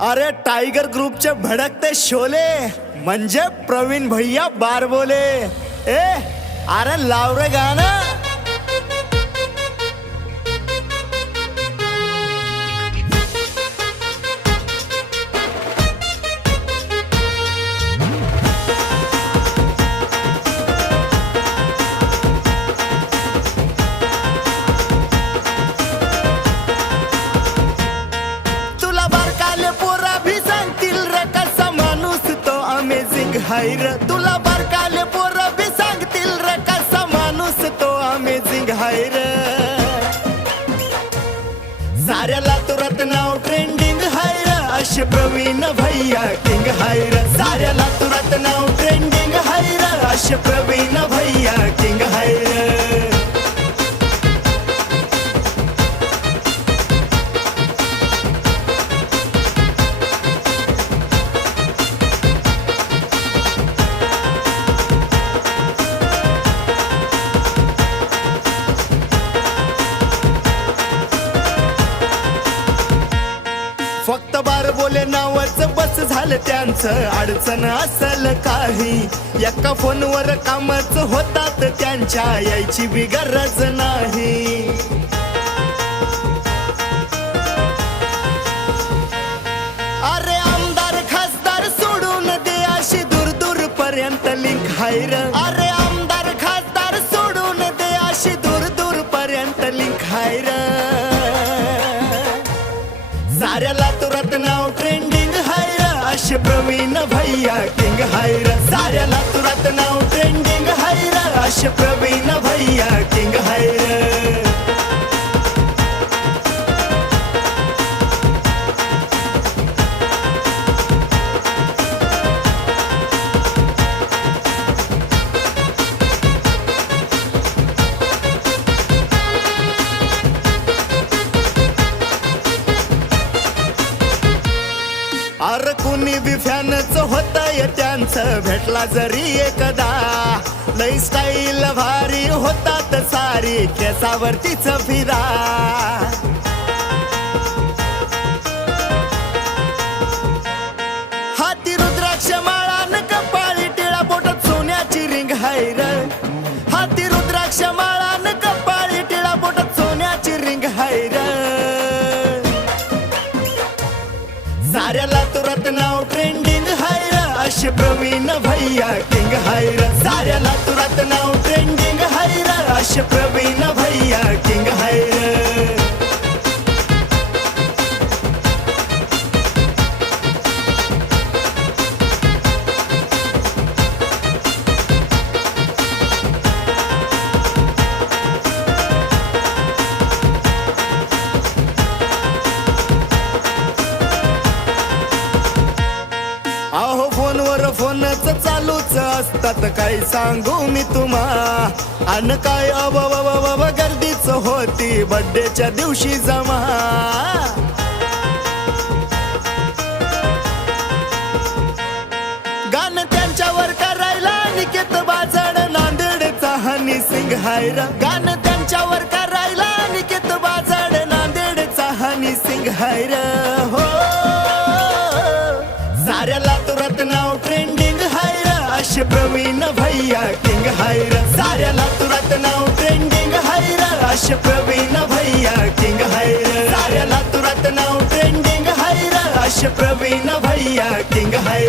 अरे टायगर ग्रुपचे भडकते शोले म्हणजे प्रवीण भैया बारबोले. ए अरे लाव रे गाणं. हाय र तुला बारकाले पोर बी सांगतील र कसा माणूस तो अमेझिंग हाय र. साऱ्याला लातुरात नाव ट्रेंडिंग हाय र असे प्रवीण भैया किंग हाय र. साऱ्याला तुरत नाव ट्रेंडिंग हाय र असे प्रवीण भैया किंग हाय र. बस झालं त्यांचं अडचण असल काही. एका फोनवर कामच होतात त्यांच्या यायची बी गरज नाही. अरे आमदार खासदार सोडून दे अशी दूर दूर पर्यंत लिंक हायर अरे आमदार खासदार सोडून दे अशी दूर दूर पर्यंत लिंक हायर साऱ्या लातुरात नाव ट्रेंड हाय असे प्रवीण भैया किंग हाय साऱ्या लातुरात नाव ट्रेंडिंग हाय र. असे प्रवीण भैया किंग हाय फॅनच होतय त्यांचं भेटला जरी एकदा. लई स्टाईल भारी होतात सारी केसावरतीच फिरा. हाती रुद्राक्ष माळा न कपाळी टिळा बोटात सोन्याची रिंग हाय र. हाती रुद्राक्ष माळा न कपाळी टिळा बोटात सोन्याची रिंग हाय र. नाव ट्रेंडिंग हायरा. असे प्रवीण भैया किंग हायरा. साऱ्या लातुरात नाव ट्रेंडिंग हायरा. र असे फोनच चालूच असतात काय सांगू मी तुम्हा? अन काय अबब गर्दीच होती बड्डेच्या दिवशी जमा. गाणं त्यांच्यावर करायला निकेत बाजण नांदेडचा हनी सिंग हायरा गाणं त्यांच्यावर करायला निकेत बाजण नांदेडचा हनी सिंग हायरा हो साऱ्याला र प्रवीण भैया किंग हाय साऱ्या लातुरात नाव ट्रेंडिंग हाय र. प्रवीण भैया किंग हाय र. साऱ्या लातुरात नाव ट्रेंडिंग हाय र. प्रवीण भैया किंग हाय